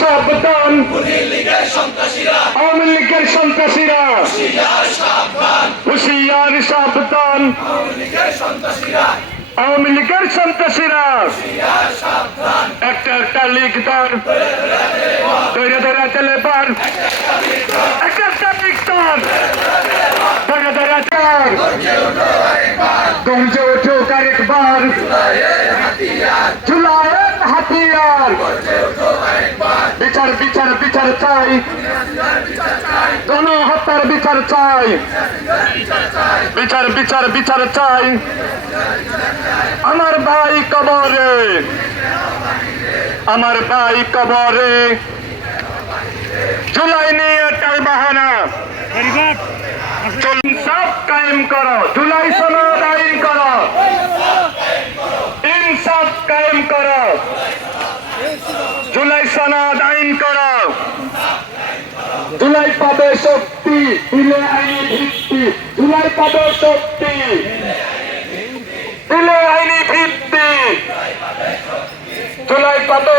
সাবধান আওয়ামী লীগের সন্ত্রাসীরা হুঁশিয়ার সাবধান আওয়ামী লীগের সন্ত্রাসীরা একটা একটা লিগ দর ধরে ধরে চলে পার একটা একটা লিগ দর ধরে ধরে চার গঞ্জে উঠো আরেকবার জুলাইয়ের হাতিয়ার বিচার বিচার বিচার চাই। গণহত্যার বিচার চাই। বিচার বিচার বিচার চাই। আমার ভাই কবরে। আমার ভাই কবরে। জুলাই নিয়ে টাই বাহানা। সব কায়েম করো। জুলাই সনদ আইন করো। ইনসাফ কায়েম করো। জুলাই সনদ জুলাই পাবে শক্তি দিলে আইনি ভিত্তি। জুলাই পাবে শক্তি। দিলে আইনি ভিত্তি। জুলাই পাবে